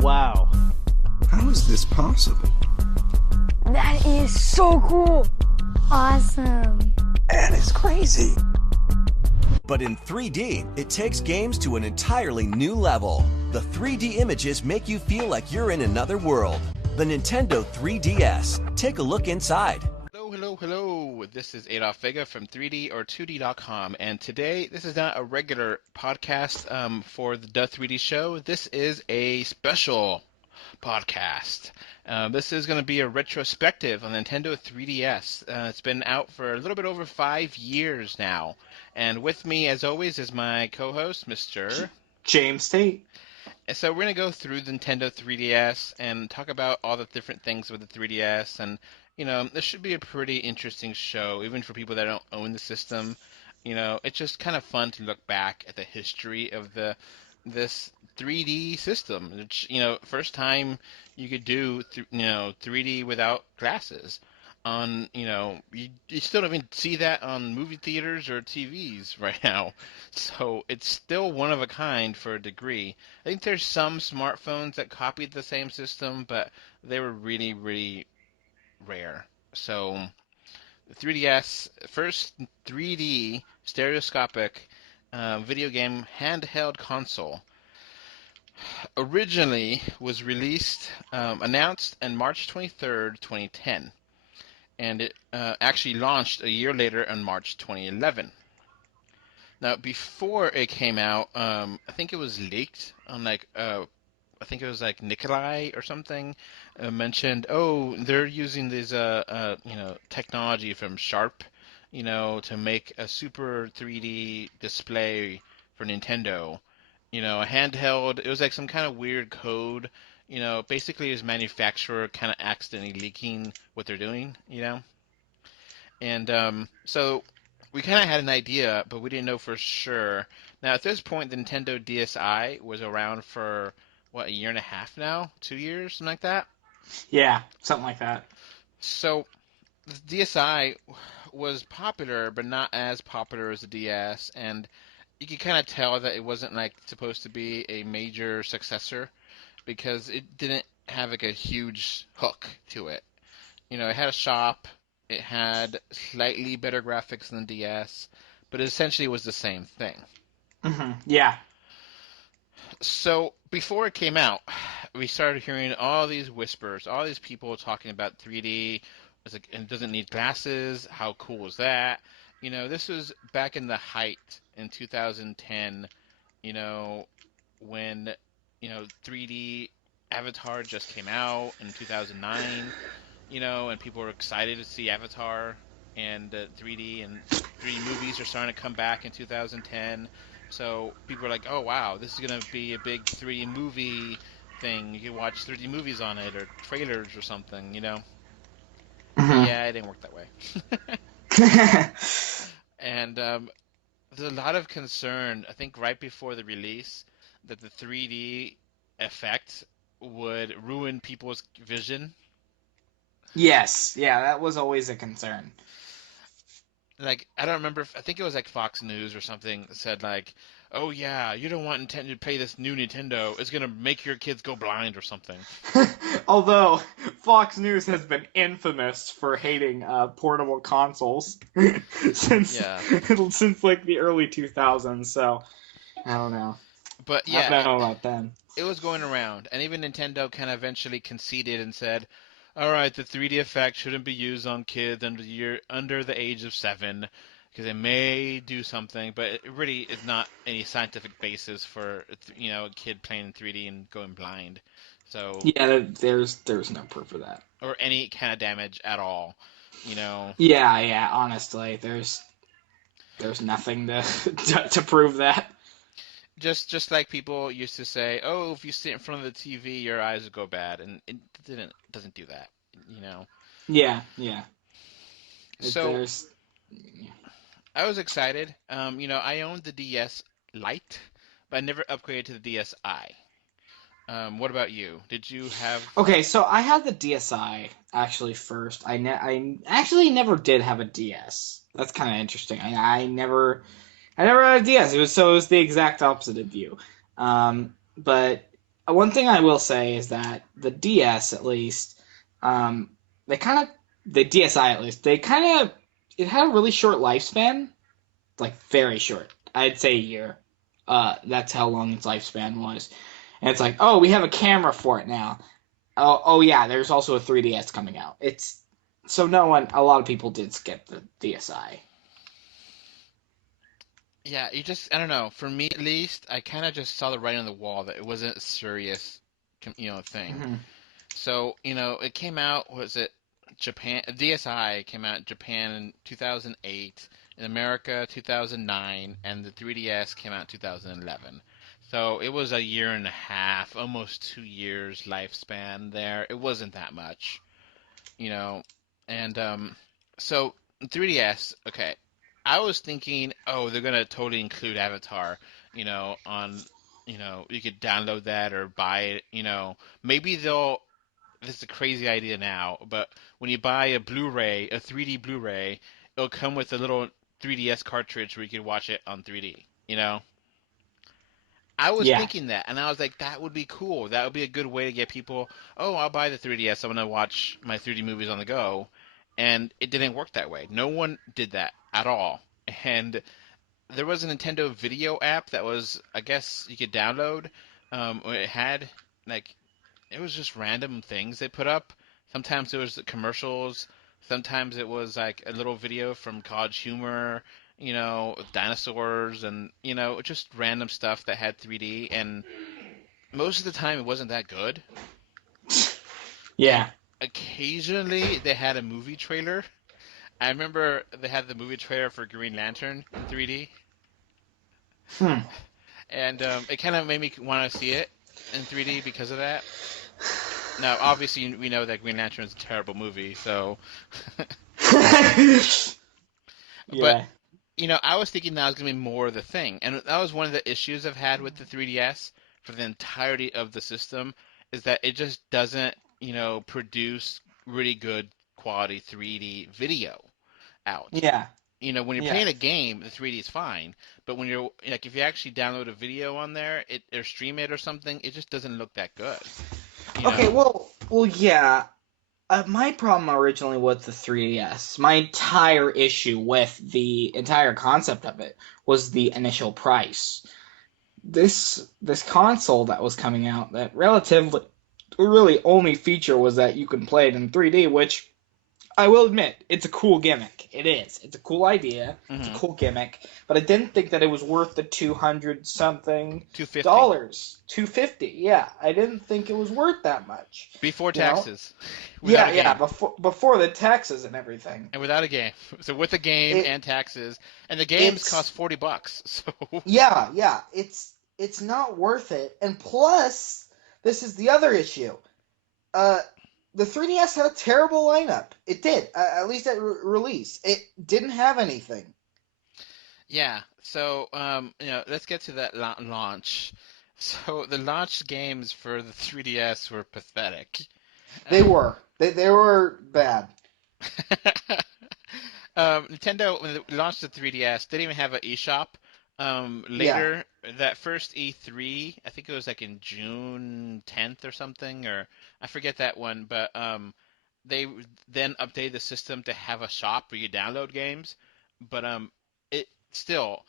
Wow. How is this possible? That is so cool. Awesome. That is crazy. But in 3D, it takes games to an entirely new level. The 3D images make you feel like you're in another world. The Nintendo 3DS. Take a look inside. Hello. This is Adolph Vega from 3D or 2D.com, and today this is not a regular podcast for the Da3D Show. This is a special podcast. This is going to be a retrospective on Nintendo 3DS. It's been out for a little bit over 5 years now, and with me, as always, is my co-host, Mr. James Tate. And so we're going to go through the Nintendo 3DS and talk about all the different things with the 3DS. And, you know, this should be a pretty interesting show, even for people that don't own the system. You know, it's just kind of fun to look back at the history of this 3D system. Which, you know, first time you could do, 3D without glasses. On, you know, you still don't even see that on movie theaters or TVs right now. So it's still one of a kind for a degree. I think there's some smartphones that copied the same system, but they were really, really rare. So the 3DS, first 3D stereoscopic video game handheld console, originally was announced on March 23rd, 2010. And it actually launched a year later on March 2011. Now, before it came out, I think it was leaked on I think it was like Nikolai or something mentioned, they're using this technology from Sharp, to make a super 3D display for Nintendo. A handheld. It was like some kind of weird code. Basically his manufacturer kind of accidentally leaking what they're doing, And so we kind of had an idea, but we didn't know for sure. Now, at this point, the Nintendo DSi was around for, a year and a half now? 2 years? Something like that? Yeah, something like that. So the DSi was popular, but not as popular as the DS, and you could kind of tell that it wasn't supposed to be a major successor, because it didn't have a huge hook to it. It had a shop, it had slightly better graphics than the DS, but it essentially was the same thing. Mm-hmm. Yeah. So before it came out, we started hearing all these whispers, all these people talking about 3D. It's like, it doesn't need glasses. How cool is that? This was back in the height in 2010, when 3D Avatar just came out in 2009, and people were excited to see Avatar, and 3D and 3D movies are starting to come back in 2010. So people are like, oh wow, this is going to be a big 3D movie thing. You can watch 3D movies on it or trailers or something, Mm-hmm. Yeah, it didn't work that way. And there's a lot of concern, I think right before the release, that the 3D effect would ruin people's vision. Yes, yeah, that was always a concern. I don't remember, I think it was Fox News or something that said oh yeah, you don't want Nintendo to play this new Nintendo, it's going to make your kids go blind or something. Although, Fox News has been infamous for hating portable consoles since the early 2000s, so I don't know. But yeah, I don't know about them. It was going around, and even Nintendo kind of eventually conceded and said, all right, the 3D effect shouldn't be used on kids under the age of 7, because it may do something, but it really is not any scientific basis for a kid playing in 3D and going blind. So yeah, there's no proof of that, or any kind of damage at all. Yeah. Honestly, there's nothing to prove that. Just like people used to say, oh, if you sit in front of the TV, your eyes will go bad, and it doesn't do that, Yeah. So I was excited. I owned the DS Lite, but I never upgraded to the DSi. What about you? Did you have? Okay, so I had the DSi actually first. I actually never did have a DS. That's kind of interesting. I never had a DS. It was the exact opposite of you. But one thing I will say is that the DS, at least, they kind of the DSi at least, it had a really short lifespan, like very short. I'd say a year. That's how long its lifespan was. And it's like, oh, we have a camera for it now. Oh yeah, there's also a 3DS coming out. It's so a lot of people did skip the DSi. Yeah, I don't know. For me, at least, I kind of just saw the writing on the wall that it wasn't a serious, thing. Mm-hmm. So, it came out, was it Japan? DSi came out in Japan in 2008, in America 2009, and the 3DS came out in 2011. So it was a year and a half, almost 2 years lifespan there. It wasn't that much, you know. And so 3DS, okay. I was thinking, oh, they're gonna totally include Avatar, on, you could download that or buy it, Maybe they'll. This is a crazy idea now, but when you buy a Blu-ray, a 3D Blu-ray, it'll come with a little 3DS cartridge where you can watch it on 3D. I was Yeah. thinking that, and I was like, that would be cool. That would be a good way to get people, oh, I'll buy the 3DS. I'm going to watch my 3D movies on the go. And it didn't work that way. No one did that at all. And there was a Nintendo video app that was, I guess, you could download. It had, like, it was just random things they put up. Sometimes it was commercials. Sometimes it was like a little video from College Humor, dinosaurs and, just random stuff that had 3D. And most of the time it wasn't that good. And Yeah. occasionally they had a movie trailer. I remember they had the movie trailer for Green Lantern in 3D. Hmm. And it kind of made me want to see it in 3D because of that. Now, obviously, we know that Green Lantern is a terrible movie, so. But, Yeah. I was thinking that was going to be more of the thing. And that was one of the issues I've had with the 3DS for the entirety of the system, is that it just doesn't, produce really good quality 3D video out. Yeah. When you're Yeah. playing a game, the 3D is fine. But when you're, like, if you actually download a video on there, or stream it or something, it just doesn't look that good. Okay, well, yeah. My problem originally with the 3DS, my entire issue with the entire concept of it was the initial price. This console that was coming out, that relatively really only feature was that you can play it in 3D, which I will admit, it's a cool gimmick. It is. It's a cool idea. It's a cool gimmick. But I didn't think that it was worth the $200 something $250. $250. Yeah, I didn't think it was worth that much. Before you know? taxes. Yeah. Before the taxes and everything. And without a game. So with a game and taxes, and the games cost $40. So yeah. It's not worth it. And plus, this is the other issue. The 3DS had a terrible lineup. It did, at least at release. It didn't have anything. yeah. So let's get to that launch. So the launch games for the 3DS were pathetic. They were. They were bad. Nintendo, when they launched the 3DS, didn't even have an eShop. Later, that first E3, I think it was like in June 10th or something, or I forget that one, but they then updated the system to have a shop where you download games. But it still,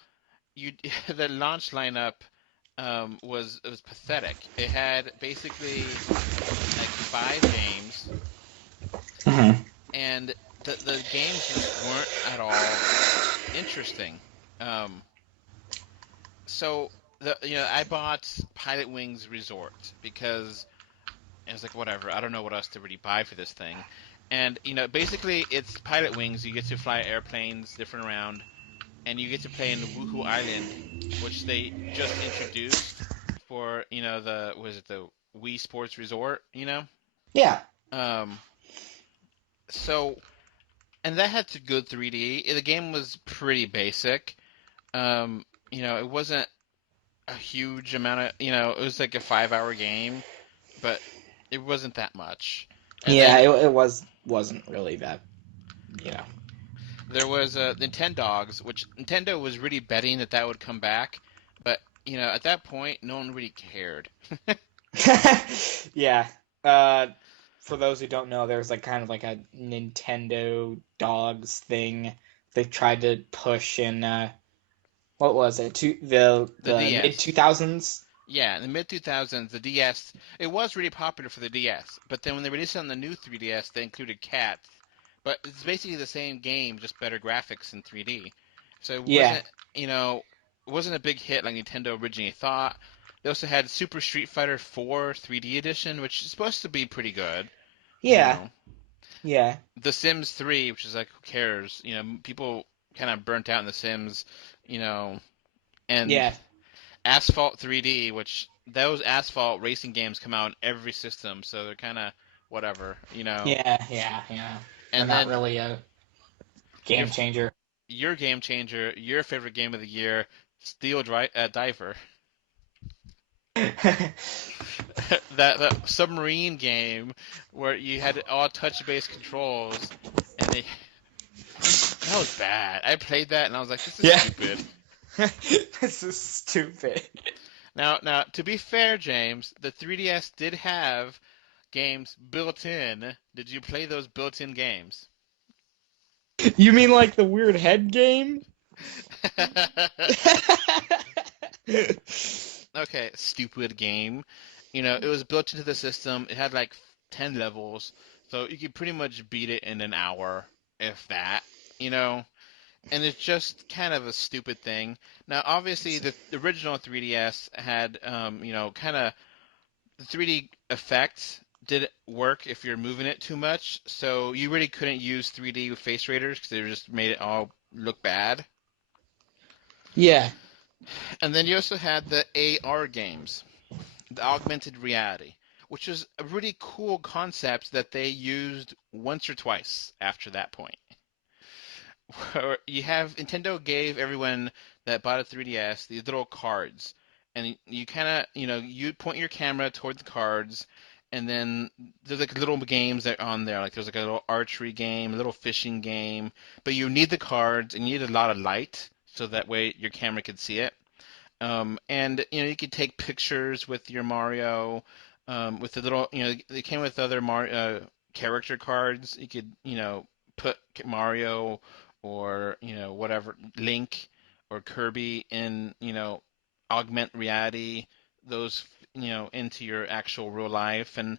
the launch lineup was pathetic. It had basically like 5 games, and the games just weren't at all interesting. So I bought Pilot Wings Resort because I was like, whatever, I don't know what else to really buy for this thing. And basically it's Pilot Wings. You get to fly airplanes different around, and you get to play in the Woohoo Island, which they just introduced for the Wii Sports Resort. Yeah. So, and that had good 3D. The game was pretty basic. It wasn't a huge amount of, it was like a 5-hour game, but it wasn't that much. And yeah, then it wasn't really that, you know. there was Nintendogs, which Nintendo was really betting that would come back, but at that point, no one really cared. Yeah. For those who don't know, there's like kind of like a Nintendo Dogs thing they tried to push in what was it? The The mid DS. 2000s. Yeah, in the mid 2000s, the DS, it was really popular for the DS, but then when they released it on the new 3DS, they included cats. But it's basically the same game, just better graphics in 3D. So it Yeah. wasn't, it wasn't a big hit like Nintendo originally thought. They also had Super Street Fighter 4 3D edition, which is supposed to be pretty good. You Yeah. know, Yeah. The Sims 3, which is like, who cares? People kind of burnt out in The Sims, you know, and Yeah. Asphalt 3D, which those Asphalt racing games come out in every system, so they're kind of whatever. Yeah. Yeah. Yeah. They're And not then really a your game changer. your game changer, your favorite game of the year, Diver, that submarine game where you had all touch-based controls, and that was bad. I played that and I was like, this is Yeah. stupid. This is stupid. Now, to be fair, James, the 3DS did have games built in. Did you play those built-in games? You mean like the weird head game? Okay, stupid game. It was built into the system. It had like 10 levels, so you could pretty much beat it in an hour, if that. You know, and it's just kind of a stupid thing. Now, obviously, the original 3DS had, kind of the 3D effects did work if you're moving it too much, so you really couldn't use 3D with face raiders because they just made it all look bad. Yeah. And then you also had the AR games, the augmented reality, which was a really cool concept that they used once or twice after that point. Where you have Nintendo gave everyone that bought a 3DS these little cards, and you kind of, you point your camera toward the cards, and then there's like little games that are on there. Like there's like a little archery game, a little fishing game, but you need the cards and you need a lot of light so that way your camera can see it. And you could take pictures with your Mario, with the little, they came with other Mario character cards. You could, put Mario or whatever Link or Kirby in, augment reality those into your actual real life, and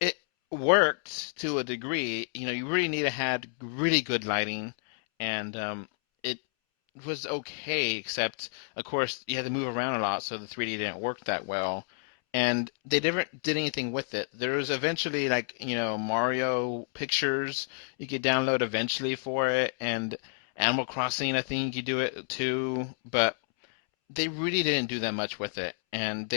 it worked to a degree. You really need to have really good lighting, and it was okay, except of course you had to move around a lot, so the 3D didn't work that well. And they never did anything with it. There was eventually like, Mario pictures you could download eventually for it, and Animal Crossing, I think you could do it too, but they really didn't do that much with it. And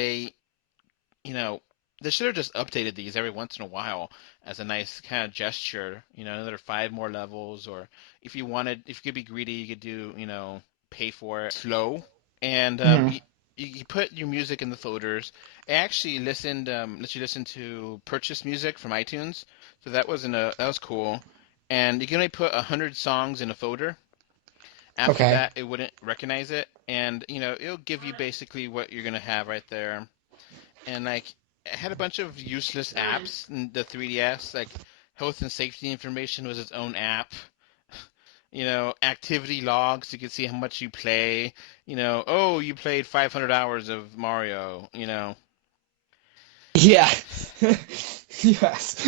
you know, they should have just updated these every once in a while as a nice kind of gesture. Another five more levels, or if you could be greedy, you could do, pay for it slow, and Hmm. you put your music in the folders. I actually let you listen to purchase music from iTunes, so that was cool. And you can only put 100 songs in a folder. After Okay. that, it wouldn't recognize it, and it'll give you basically what you're gonna have right there. And like it had a bunch of useless apps in the 3DS, like health and safety information was its own app. Activity logs, you could see how much you play. Oh, you played 500 hours of Mario. Yeah. Yes.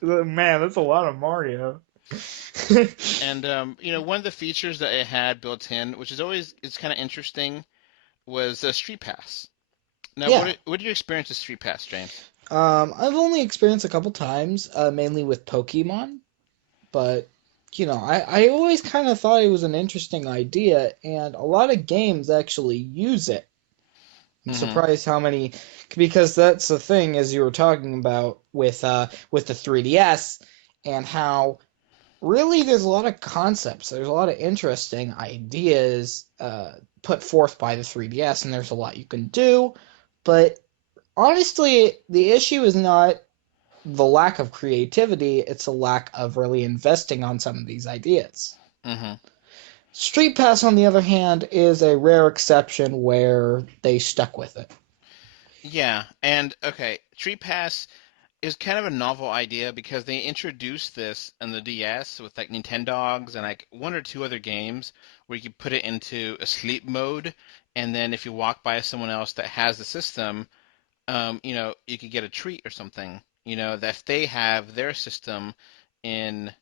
Man, that's a lot of Mario. And one of the features that it had built in, which is kind of interesting, was a Street Pass. Now, Yeah. what did you experience with Street Pass, James? I've only experienced a couple times, mainly with Pokemon, but I always kind of thought it was an interesting idea, and a lot of games actually use it. I'm Mm-hmm. surprised how many, because that's the thing as you were talking about with the 3DS, and how really there's a lot of concepts, there's a lot of interesting ideas put forth by the 3DS, and there's a lot you can do, but honestly, the issue is not the lack of creativity, it's a lack of really investing on some of these ideas. Mm-hmm. Street Pass, on the other hand, is a rare exception where they stuck with it. Yeah, and okay, Street Pass is kind of a novel idea because they introduced this on the DS with like Nintendogs and like one or two other games where you could put it into a sleep mode, and then if you walk by someone else that has the system, you could get a treat or something, that if they have their system in,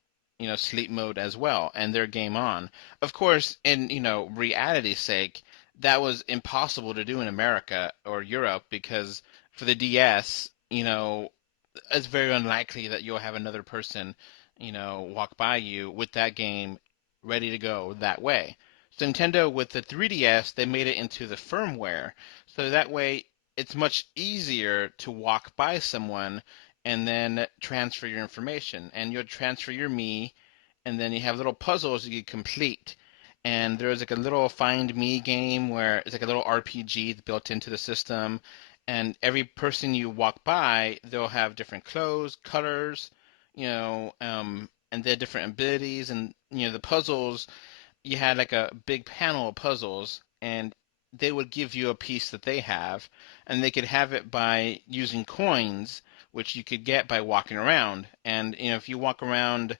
sleep mode as well and their game on. Of course, in, reality's sake, that was impossible to do in America or Europe because for the DS, it's very unlikely that you'll have another person, walk by you with that game ready to go that way. So Nintendo with the 3DS, they made it into the firmware. So that way it's much easier to walk by someone and then transfer your information. And you'll transfer your me, and then you have little puzzles you can complete. And there's like a little Find Me game where it's like a little RPG built into the system. And every person you walk by, they'll have different clothes, colors, and their different abilities. And, the puzzles, you had like a big panel of puzzles, and they would give you a piece that they have, and they could have it by using coins, which you could get by walking around. And if you walk around,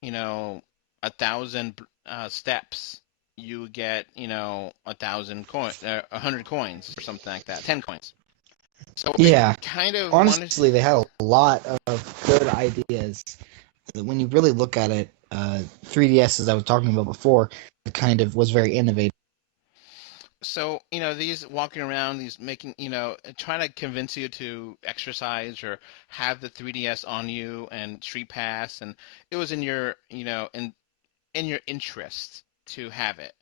1,000 steps, you get 100 coins or something like that, 10 coins. So it Yeah, kind of wanted. honestly, they had a lot of good ideas. When you really look at it, 3DS, as I was talking about before, it kind of was very innovative. So, these walking around, these making, trying to convince you to exercise or have the 3DS on you and Street Pass, and it was in your, in your interest to have it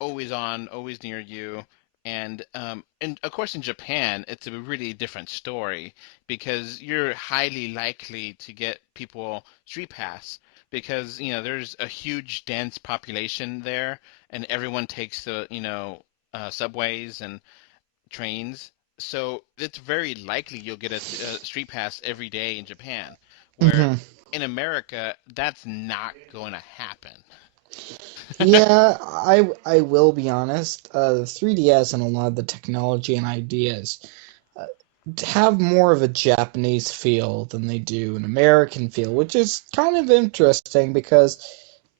always on, always near you. And of course, in Japan, it's a really different story because you're highly likely to get people Street Pass because, there's a huge dense population there and everyone takes the, subways and trains. So it's very likely you'll get a Street Pass every day in Japan, where Hmm. in America, that's not going to happen. Yeah, I will be honest. The 3DS and a lot of the technology and ideas uh, have more of a Japanese feel than they do an American feel, which is kind of interesting because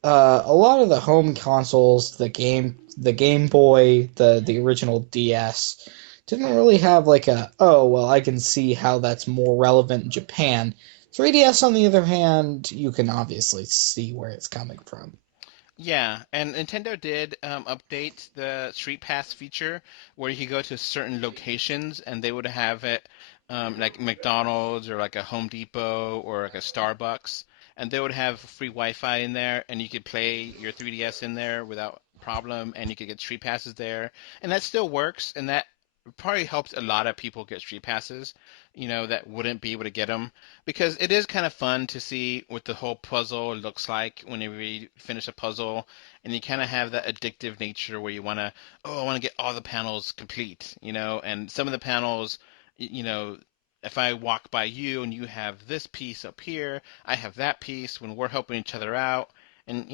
a lot of the home consoles, the Game Boy, the original DS, didn't really have like a, oh well, I can see how that's more relevant in Japan. 3DS, on the other hand, you can obviously see where it's coming from. Yeah, and Nintendo did update the Street Pass feature where you could go to certain locations and they would have it like McDonald's or like a Home Depot or like a Starbucks, and they would have free Wi-Fi in there, and you could play your 3DS in there without problem, and you could get Street Passes there, and that still works, and that probably helped a lot of people get Street Passes, that wouldn't be able to get them because it is kind of fun to see what the whole puzzle looks like whenever you finish a puzzle, and you kind of have that addictive nature where you want to, oh, I want to get all the panels complete, and some of the panels, if I walk by you and you have this piece up here, I have that piece when we're helping each other out, and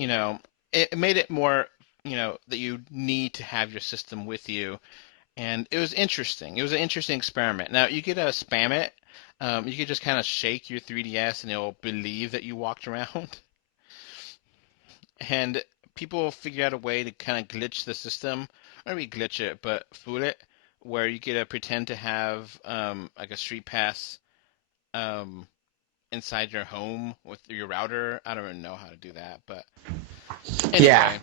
it made it more, that you need to have your system with you, and it was interesting. It was an interesting experiment. Now you could spam it. You could just kind of shake your 3DS and it'll believe that you walked around. And people figured out a way to kind of glitch the system, or maybe glitch it, but fool it, where you could pretend to have like a street pass um, inside your home with your router. I don't even know how to do that, but Yeah.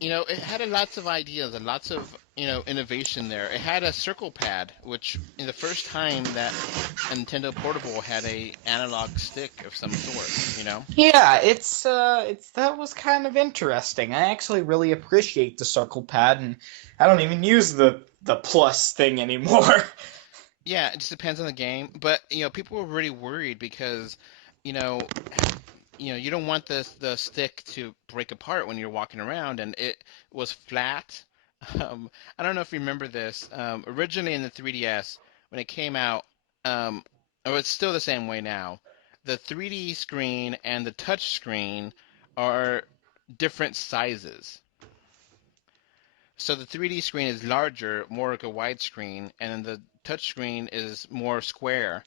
anyway, it had lots of ideas and lots of, innovation there. It had a circle pad, which in the first time that a Nintendo Portable had a analog stick of some sort. Yeah, it's that was kind of interesting. I actually really appreciate the circle pad, and I don't even use the plus thing anymore. Yeah, it just depends on the game, but people were really worried because, you know, you don't want the stick to break apart when you're walking around, and it was flat. I don't know if you remember this. Originally in the 3DS, when it came out, um, or it's still the same way now, the 3D screen and the touch screen are different sizes. So the 3D screen is larger, more like a widescreen, and then the touch screen is more square.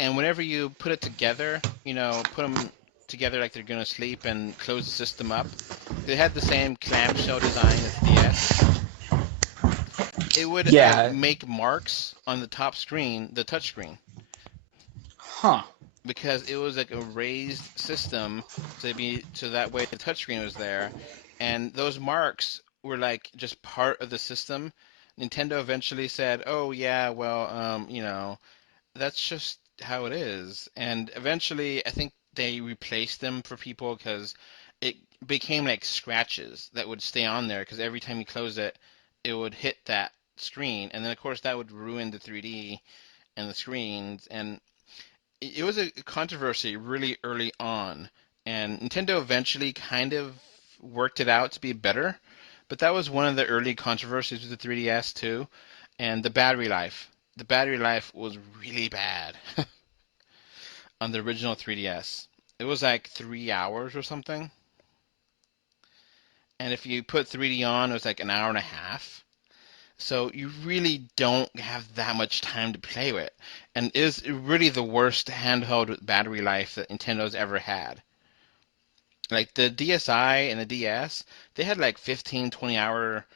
And whenever you put it together, put them together like they're going to sleep and close the system up, they had the same clamshell design as the DS. It would Yeah. make marks on the top screen, the touch screen, Huh. because it was like a raised system, so that way the touchscreen was there, and those marks were like just part of the system. Nintendo eventually said, "Oh yeah, well, that's just how it is," and eventually I think they replaced them for people because it became like scratches that would stay on there because every time you close it, it would hit that screen, and then of course that would ruin the 3D and the screens, and it was a controversy really early on, and Nintendo eventually kind of worked it out to be better. But that was one of the early controversies with the 3DS too, and the battery life. The battery life was really bad on the original 3DS. It was like 3 hours or something, and if you put 3D on, it was like an hour and a half. So you really don't have that much time to play with, and it is really the worst handheld with battery life that Nintendo's ever had. Like the DSi and the DS, they had like 15, 20 hour,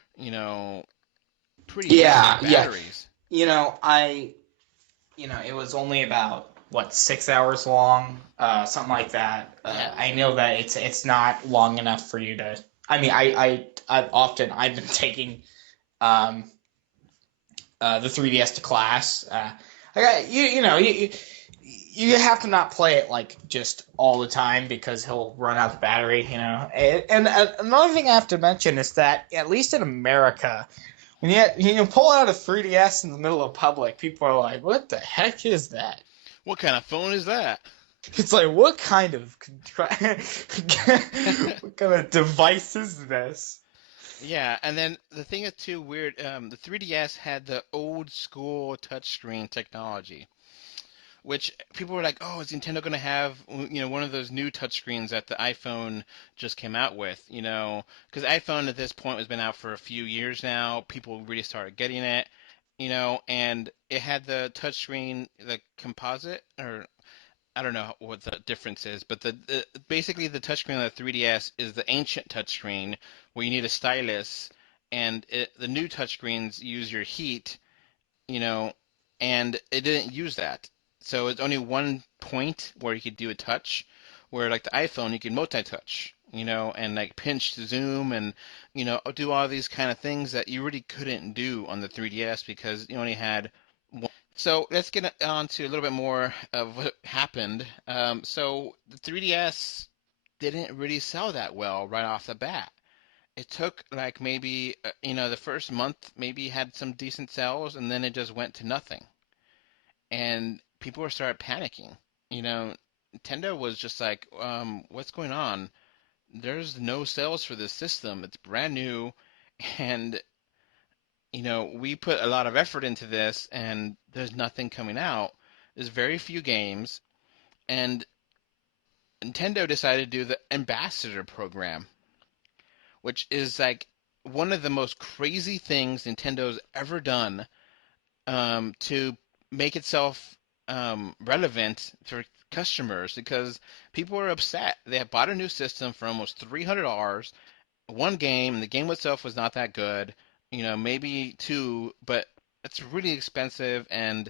pretty Yeah, decent yeah. batteries. It was only about what 6 hours long, something like that. Yeah. I know that it's not long enough for you to. I mean, I've been taking um, the 3DS to class. You have to not play it like just all the time because he'll run out the battery. And another thing I have to mention is that at least in America, when you pull out a 3DS in the middle of public, people are like, "What the heck is that?" What kind of phone is that? It's like, what kind of what kind of device is this? Yeah, and then the thing is too weird. The 3DS had the old school touchscreen technology, which people were like, "Oh, is Nintendo going to have one of those new touchscreens that the iPhone just came out with?" Because iPhone at this point has been out for a few years now. People really started getting it, and it had the touchscreen, the composite, or I don't know what the difference is, but basically the touchscreen on the 3DS is the ancient touchscreen where you need a stylus, and the new touchscreens use your heat, you know, and it didn't use that. So it's only one point where you could do a touch, where like the iPhone you can multi-touch, and like pinch to zoom and do all these kind of things that you really couldn't do on the 3DS because you only had one. So let's get on to a little bit more of what happened. So the 3DS didn't really sell that well right off the bat. It took like maybe the first month maybe had some decent sales, and then it just went to nothing. And people started panicking. Nintendo was just like, what's going on? There's no sales for this system. It's brand new, and we put a lot of effort into this, and there's nothing coming out. There's very few games, and Nintendo decided to do the ambassador program, which is like one of the most crazy things Nintendo's ever done, to make itself relevant for customers because people are upset. They have bought a new system for almost $300, one game, and the game itself was not that good. Maybe two, but it's really expensive and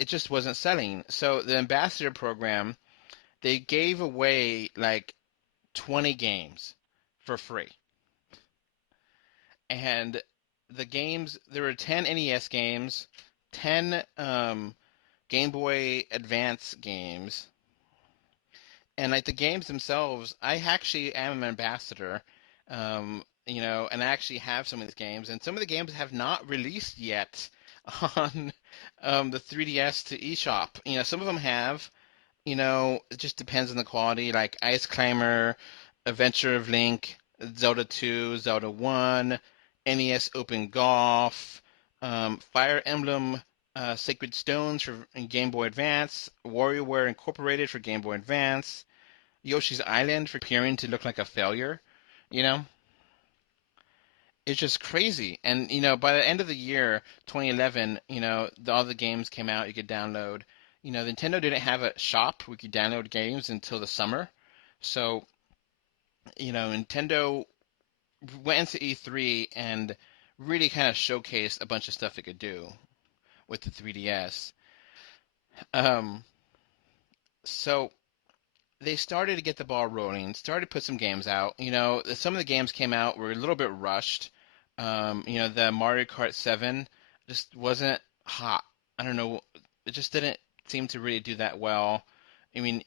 it just wasn't selling. So the ambassador program, they gave away like 20 games for free. And the games, there were 10 NES games, 10 Game Boy Advance games, and like the games themselves, I actually am an ambassador, and I actually have some of these games, and some of the games have not released yet on the 3DS to eShop. Some of them have. It just depends on the quality, like Ice Climber, Adventure of Link, Zelda 2, Zelda 1, NES Open Golf, Fire Emblem Sacred Stones for Game Boy Advance, WarioWare Incorporated for Game Boy Advance, Yoshi's Island for appearing to look like a failure. You know, it's just crazy. And by the end of the year, 2011, all the games came out you could download. Nintendo didn't have a shop where you could download games until the summer. So, Nintendo went into E3 and really kind of showcased a bunch of stuff it could do with the 3DS. Um, so they started to get the ball rolling, started to put some games out. Some of the games came out were a little bit rushed. The Mario Kart 7 just wasn't hot. I don't know, it just didn't seem to really do that well. I mean,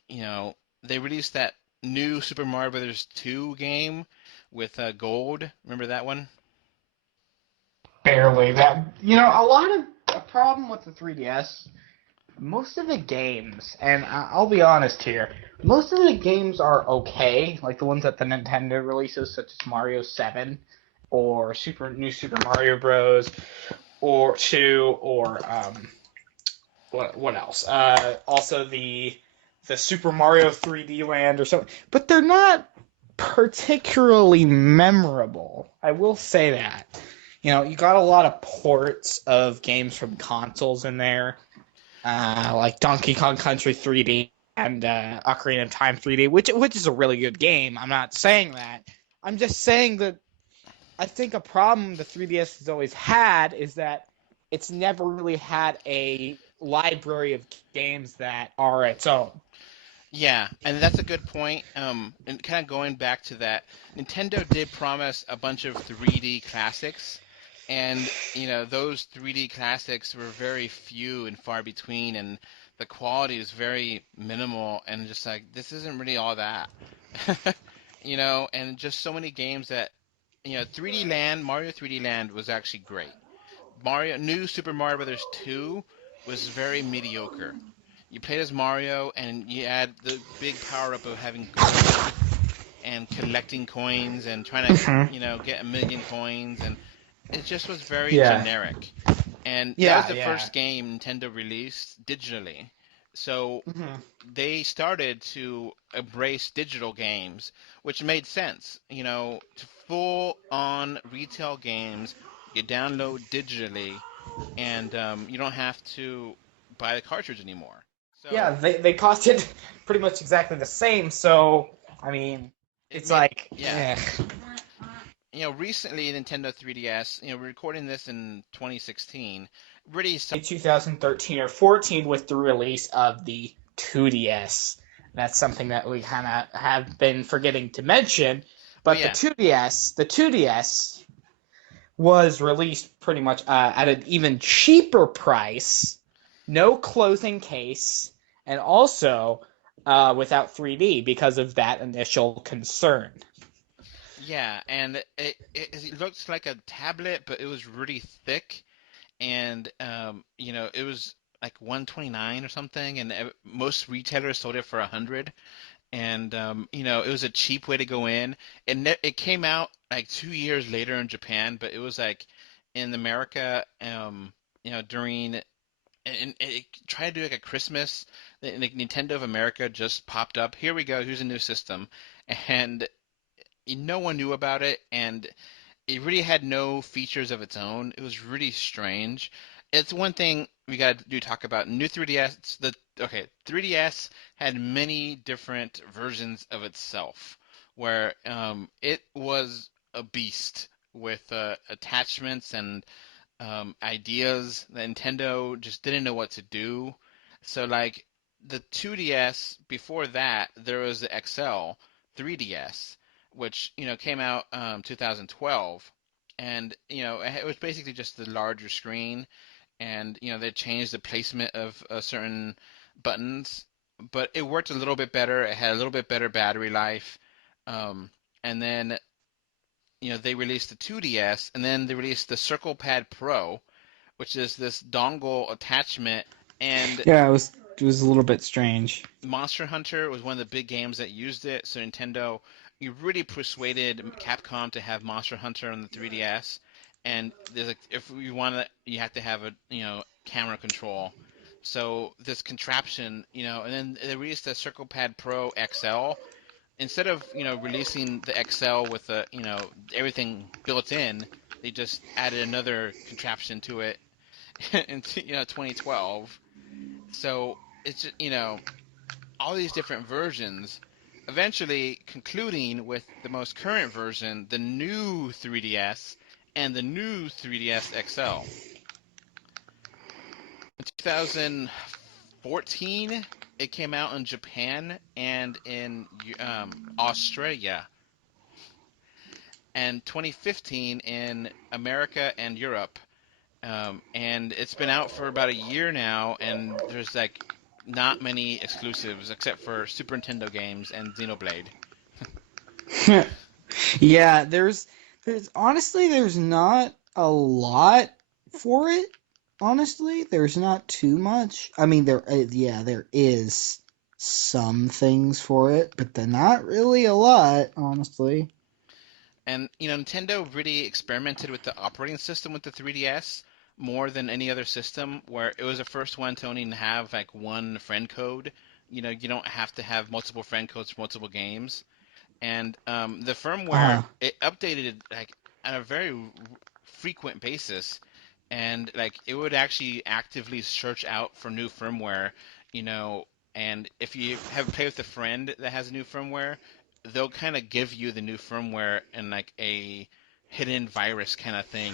they released that new Super Mario Brothers 2 game with Gold. Remember that one? Barely. A problem with the 3DS. Most of the games, and I'll be honest here, most of the games are okay, like the ones that the Nintendo releases, such as Mario 7 or New Super Mario Bros. Or 2 or what else? Also the Super Mario 3D Land or something, but they're not particularly memorable. I will say that. You got a lot of ports of games from consoles in there, like Donkey Kong Country 3D and Ocarina of Time 3D, which is a really good game. I'm not saying that. I'm just saying that I think a problem the 3DS has always had is that it's never really had a library of games that are its own. Yeah, and that's a good point. And kind of going back to that, Nintendo did promise a bunch of 3D classics, and those 3D classics were very few and far between, and the quality is very minimal, and just like this isn't really all that, and just so many games that 3D Land, Mario 3D Land was actually great. New Super Mario Brothers 2 was very mediocre. You played as Mario, and you had the big power up of having gold and collecting coins and trying to, Mm-hmm. get a million coins, and it just was very Yeah. generic. And that was Yeah, the yeah. first game Nintendo released digitally. So Mm-hmm. they started to embrace digital games, which made sense. To full on retail games, you download digitally, and you don't have to buy the cartridge anymore. Yeah, So they costed pretty much exactly the same, so, I mean, it it's made, like, yeah. Recently Nintendo 3DS, we're recording this in 2016, really 2013 or 14 with the release of the 2DS. That's something that we kind of have been forgetting to mention. oh But the yeah, 2DS was released pretty much at an even cheaper price, no closing case, and also without 3D because of that initial concern. yeah, and it looks like a tablet, but it was really thick, and it was like 129 or something, and most retailers sold it for 100. And it was a cheap way to go in. And it came out like 2 years later in Japan, but it was like in America, during and it tried to do like a Christmas. Like Nintendo of America just popped up. Here we go. Here's a new system, and no one knew about it, and it really had no features of its own. It was really strange. It's one thing we got to do talk about. New 3DS, 3DS had many different versions of itself, where it was a beast with attachments and ideas that Nintendo just didn't know what to do. So like the 2DS before that, there was the XL 3DS, which came out 2012, and it was basically just the larger screen, and they changed the placement of certain buttons, but it worked a little bit better. It had a little bit better battery life, um, and then they released the 2DS, and then they released the Circle Pad Pro, which is this dongle attachment. And Yeah, it was a little bit strange. Monster Hunter was one of the big games that used it. So Nintendo, you really persuaded Capcom to have Monster Hunter on the 3DS. And there's like, if you want to, you have to have a camera control. So this contraption, and then they released the Circle Pad Pro XL, instead of releasing the XL with the everything built in, they just added another contraption to it in 2012. So it's just, all these different versions, eventually concluding with the most current version, the new 3DS and the new 3DS XL. In 2014, it came out in Japan and in Australia, and 2015 in America and Europe. And it's been out for about a year now, and there's like not many exclusives except for Super Nintendo games and Xenoblade. Yeah, there's honestly there's not a lot for it. Honestly, there's not too much. I mean, yeah, there is some things for it, but they're not really a lot, honestly. And Nintendo really experimented with the operating system with the 3DS more than any other system, where it was the first one to only have like one friend code. You don't have to have multiple friend codes for multiple games. And the firmware, Uh, it updated like on a very frequent basis, and like it would actually actively search out for new firmware, you know, and if you have played with a friend that has a new firmware, they'll kind of give you the new firmware and like a hidden virus kind of thing.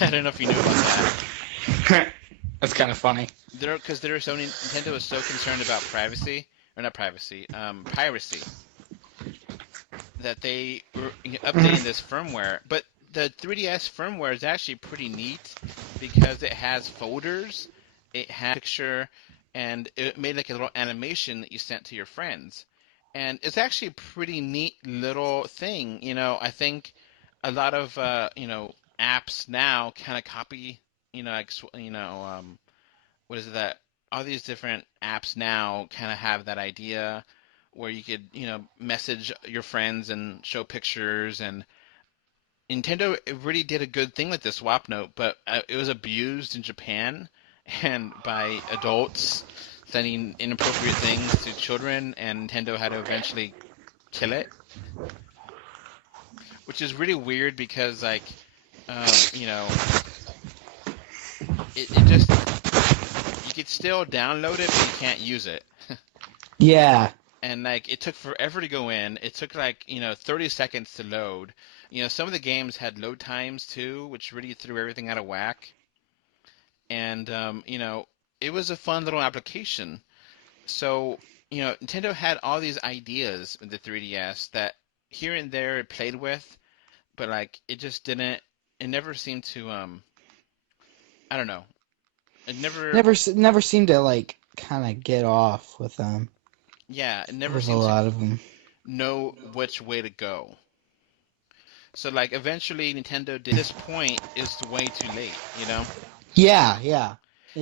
I don't know if you knew about that. that's kind of funny. Because Nintendo is so concerned about privacy, or not privacy, piracy, that they were updating this firmware. But the 3DS firmware is actually pretty neat because it has folders, it has a picture, and it made like a little animation that you sent to your friends. And it's actually a pretty neat little thing. I think a lot of apps now kind of copy, like what is it that all these different apps now kind of have that idea where you could, message your friends and show pictures. And Nintendo really did a good thing with this swap note, but it was abused in Japan and by adults sending inappropriate things to children, and Nintendo had to eventually kill it, which is really weird because like um, you know it just you could still download it, but you can't use it. Yeah, And like it took forever to go in. It took like 30 seconds to load. Some of the games had load times too, which really threw everything out of whack. And it was a fun little application. So Nintendo had all these ideas with the 3DS that here and there it played with, but like it just didn't. It never seemed to I don't know. It never. never seemed to like kind of get off with them. Yeah, it never With a seemed to lot of them. know which way to go. So like eventually Nintendo did this point is way too late. Yeah, yeah.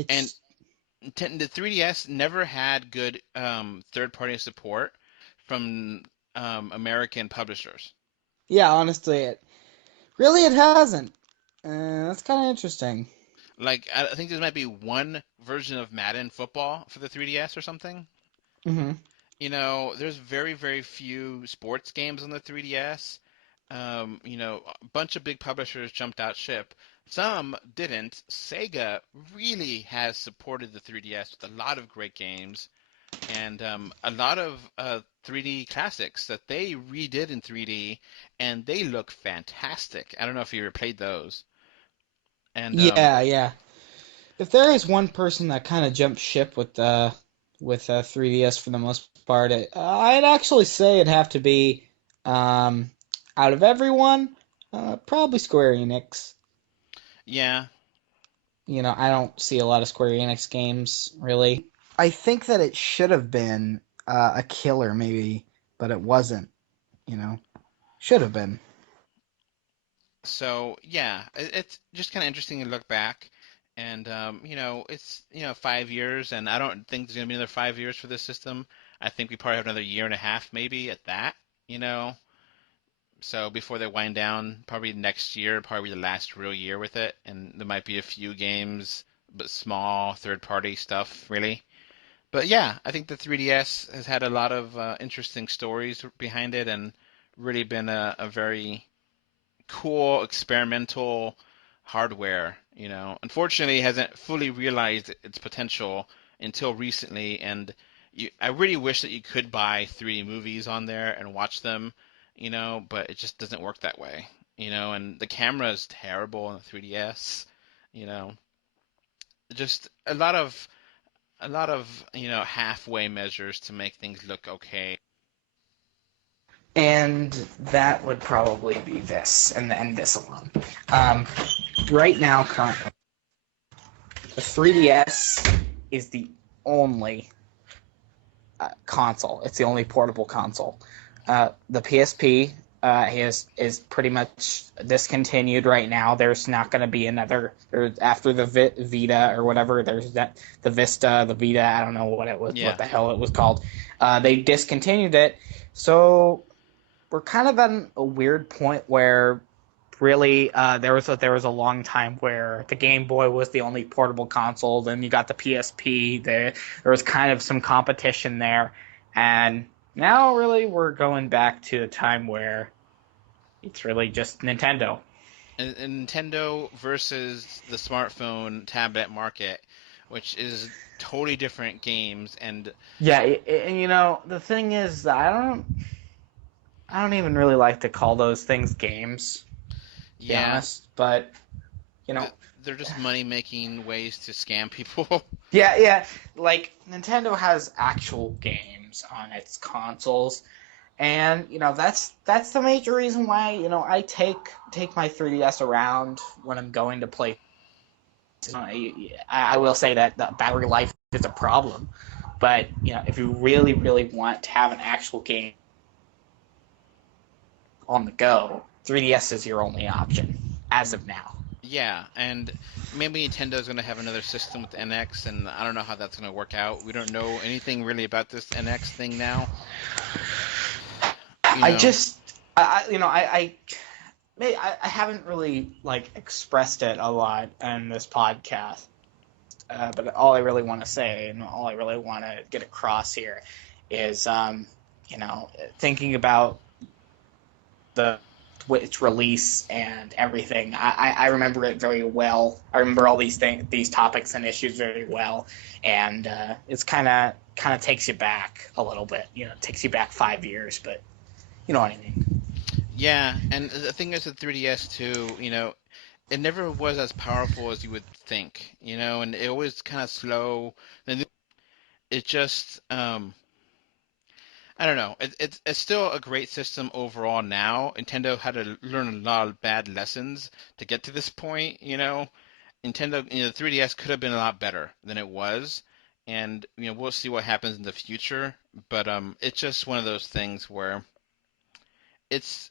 And It's the 3DS never had good third-party support from American publishers. yeah. Honestly, it hasn't. That's kind of interesting. Like I think there might be one version of Madden football for the 3DS or something. Hmm. There's very, very few sports games on the 3DS. A bunch of big publishers jumped out ship. Some didn't. Sega really has supported the 3DS with a lot of great games and a lot of 3D classics that they redid in 3D, and they look fantastic. I don't know if you ever played those. And Yeah, yeah. If there is one person that kind of jumped ship with 3DS for the most part, I'd actually say it'd have to be um, out of everyone, probably Square Enix. yeah, I don't see a lot of Square Enix games really. I think that it should have been a killer maybe, but it wasn't. You know, should have been. so yeah, it's just kind of interesting to look back. And it's 5 years, and I don't think there's gonna be another 5 years for this system. I think we probably have another year and a half, maybe at that. You know, so before they wind down, probably next year, probably the last real year with it, and there might be a few games, but small third-party stuff, really. But yeah, I think the 3DS has had a lot of interesting stories behind it, and really been a very cool experimental hardware. Unfortunately, it hasn't fully realized its potential until recently, and I really wish that you could buy 3D movies on there and watch them, but it just doesn't work that way. And the camera is terrible on the 3DS. You know, just a lot of halfway measures to make things look okay. And that would probably be this, and this alone. Um, right now, currently, the 3DS is the only console. It's the only portable console. The PSP is pretty much discontinued right now. There's not going to be another after the Vita or whatever. There's the Vista, the Vita. I don't know what it was, Yeah. what the hell it was called. They discontinued it, so we're kind of at a weird point where really there was a long time where the Game Boy was the only portable console. Then you got the PSP. There was kind of some competition there, and now really we're going back to a time where it's really just Nintendo. And Nintendo versus the smartphone tablet market, which is totally different games. And Yeah, and the thing is, I don't even really like to call those things games, to be yeah, honest. But you know, they're just money making ways to scam people. yeah. Like Nintendo has actual games on its consoles, and that's the major reason why I take my 3DS around when I'm going to play. I will say that the battery life is a problem, but if you really really want to have an actual game on the go, 3DS is your only option as of now. Yeah, and maybe Nintendo's going to have another system with NX, and I don't know how that's going to work out. We don't know anything really about this NX thing now. You I know, just, I haven't really expressed it a lot in this podcast, but all I really want to say and all I really want to get across here is, thinking about the its release and everything. I remember it very well. I remember all these topics and issues very well, and it's kind of takes you back a little bit. It takes you back 5 years, but you know what I mean. yeah, and the thing is with 3DS too, it never was as powerful as you would think, and it always kind of slow. And it just, I don't know. It's still a great system overall now. Nintendo had to learn a lot of bad lessons to get to this point, Nintendo, 3DS could have been a lot better than it was, and we'll see what happens in the future. But it's just one of those things where it's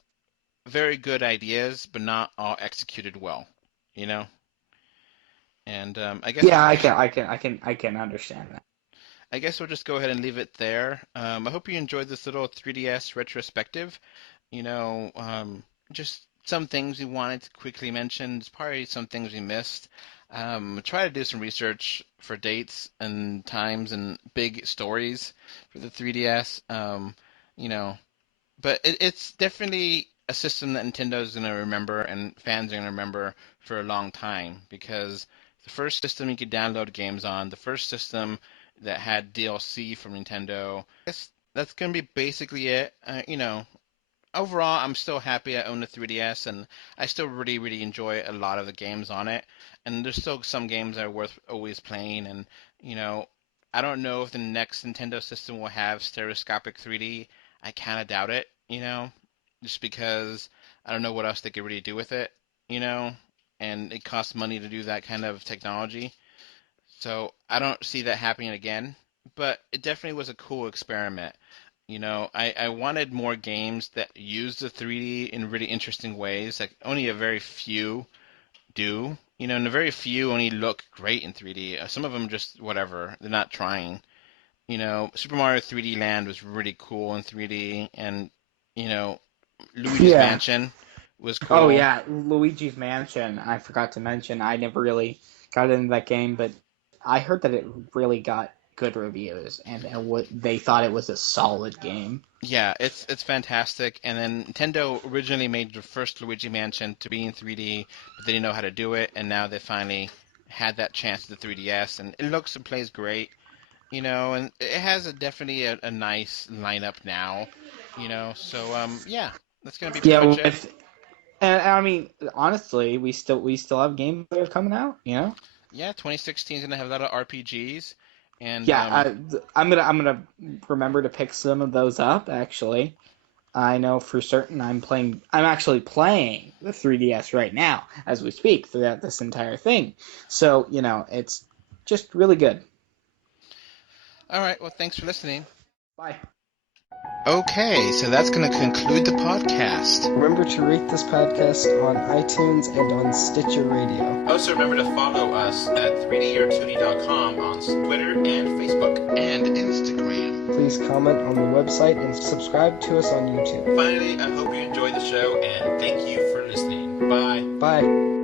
very good ideas, but not all executed well, you know. And Yeah, I can understand that. I guess we'll just go ahead and leave it there. I hope you enjoyed this little 3DS retrospective. You know, just some things we wanted to quickly mention. There's probably some things we missed. Try to do some research for dates and times and big stories for the 3DS. You know, but it's definitely a system that Nintendo is going to remember and fans are going to remember for a long time because the first system you could download games on, the first system that had DLC from Nintendo. I guess that's going to be basically it. Overall, I'm still happy I own the 3DS, and I still really, really enjoy a lot of the games on it. And there's still some games that are worth always playing. And you know, I don't know if the next Nintendo system will have stereoscopic 3D. I kind of doubt it. Just because I don't know what else they could really do with it. You know, and it costs money to do that kind of technology. So I don't see that happening again. But it definitely was a cool experiment. I wanted more games that use the 3D in really interesting ways. Like only a very few do. And a very few only look great in 3D. Some of them just whatever. They're not trying. Super Mario 3D Land was really cool in 3D, and you know, Luigi's Yeah. Mansion was Oh cool. yeah, Luigi's Mansion. I forgot to mention. I never really got into that game, but I heard that it really got good reviews, and they thought it was a solid game. Yeah, it's fantastic. And then Nintendo originally made the first Luigi Mansion to be in 3D, but they didn't know how to do it, and now they finally had that chance with the 3DS, and it looks and plays great, and it has definitely a nice lineup now, So yeah, that's gonna be pretty Yeah, much it. and I mean, honestly, we still have games that are coming out. Yeah, 2016 is gonna have a lot of RPGs, and Yeah, I'm gonna remember to pick some of those up. Actually, I know for certain I'm actually playing the 3DS right now as we speak throughout this entire thing. So it's just really good. all right, well, thanks for listening. Bye. Okay, so that's going to conclude the podcast. Remember to rate this podcast on iTunes and on Stitcher Radio. Also, remember to follow us at 3dortoonie.com on Twitter and Facebook and Instagram. Please comment on the website and subscribe to us on YouTube. Finally, I hope you enjoyed the show, and thank you for listening. Bye. Bye.